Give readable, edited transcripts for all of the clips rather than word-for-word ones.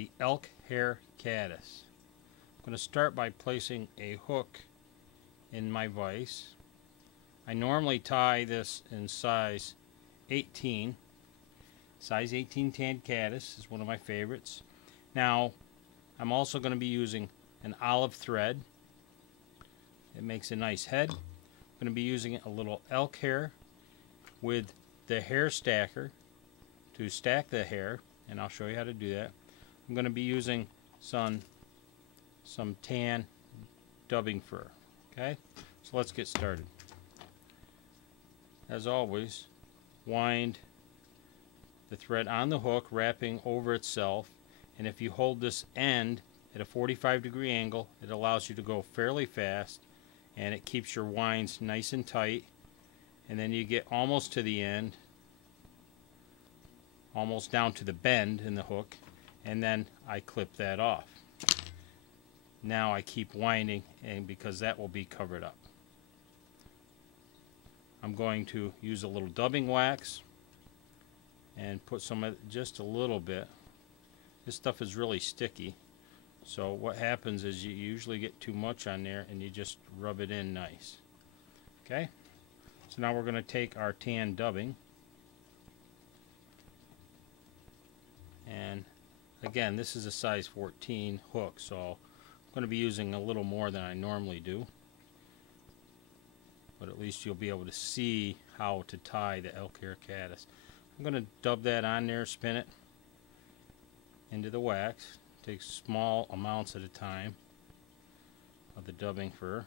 the elk hair caddis. I'm going to start by placing a hook in my vise. I normally tie this in size 18. Size 18 tan caddis is one of my favorites. Now, I'm also going to be using an olive thread. It makes a nice head. I'm going to be using a little elk hair with the hair stacker to stack the hair, and I'll show you how to do that. I'm going to be using some tan dubbing fur. Okay, so let's get started. As always, wind the thread on the hook, wrapping over itself, and if you hold this end at a 45-degree angle, it allows you to go fairly fast, and it keeps your winds nice and tight. And then you get almost to the end, almost down to the bend in the hook, and then I clip that off. Now I keep winding, and because that will be covered up. I'm going to use a little dubbing wax and put some of just a little bit. This stuff is really sticky, so what happens is you usually get too much on there and you just rub it in nice. Okay, so now we're going to take our tan dubbing, and again, this is a size 14 hook, so I'm going to be using a little more than I normally do, but at least you'll be able to see how to tie the elk hair caddis. I'm going to dub that on there, spin it into the wax. Take small amounts at a time of the dubbing fur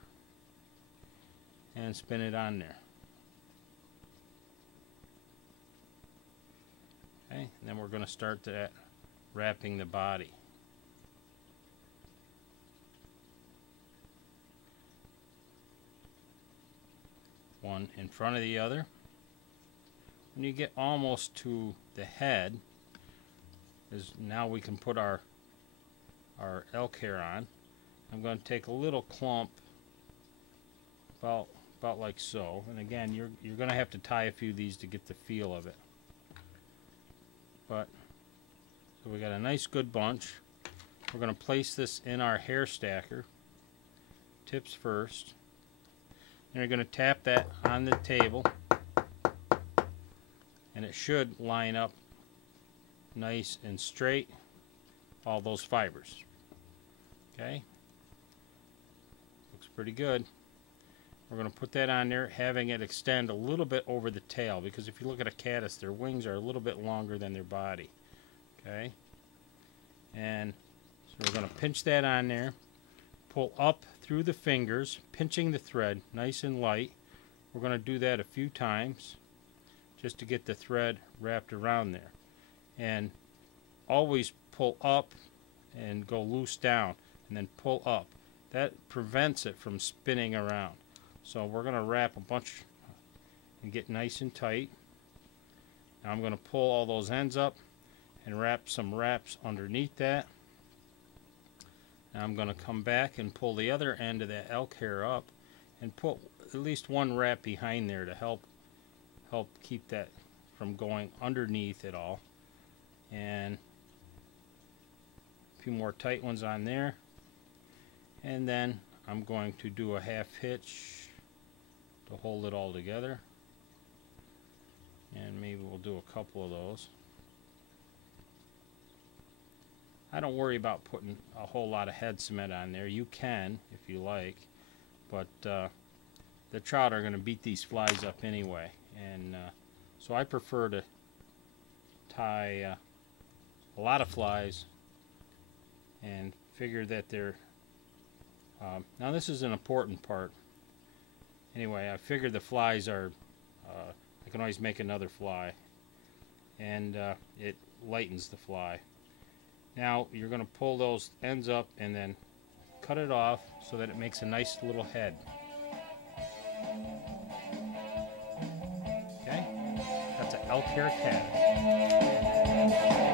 and spin it on there. Okay, and then we're going to start that wrapping the body. One in front of the other. When you get almost to the head, now we can put our elk hair on. I'm going to take a little clump about like so, and again, you're going to have to tie a few of these to get the feel of it. But so we got a nice good bunch. We're going to place this in our hair stacker, tips first. And you're going to tap that on the table, and it should line up nice and straight, all those fibers. Okay, looks pretty good. We're going to put that on there, having it extend a little bit over the tail, because if you look at a caddis, their wings are a little bit longer than their body. Okay, and so we're going to pinch that on there, pull up through the fingers, pinching the thread nice and light. We're going to do that a few times just to get the thread wrapped around there, and always pull up and go loose down, and then pull up. That prevents it from spinning around. So we're going to wrap a bunch and get nice and tight. Now I'm going to pull all those ends up and wrap some wraps underneath that. Now I'm going to come back and pull the other end of that elk hair up and put at least one wrap behind there to help keep that from going underneath it all. And a few more tight ones on there, and then I'm going to do a half hitch to hold it all together, and maybe we'll do a couple of those. I don't worry about putting a whole lot of head cement on there. You can if you like, but the trout are going to beat these flies up anyway, and so I prefer to tie a lot of flies and figure that they're now this is an important part. Anyway, I figure the flies are I can always make another fly, and it lightens the fly. Now you're going to pull those ends up and then cut it off so that it makes a nice little head. Okay, that's an elk hair caddis.